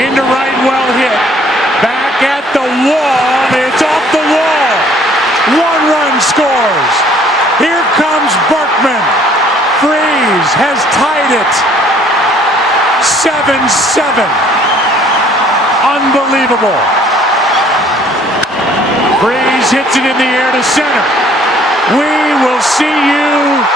Into right, well hit. Back at the wall. It's off the wall. 1 run scores. Here comes Berkman. Freese has tied it. 7-7. Unbelievable. Freese hits it in the air to center. We will see you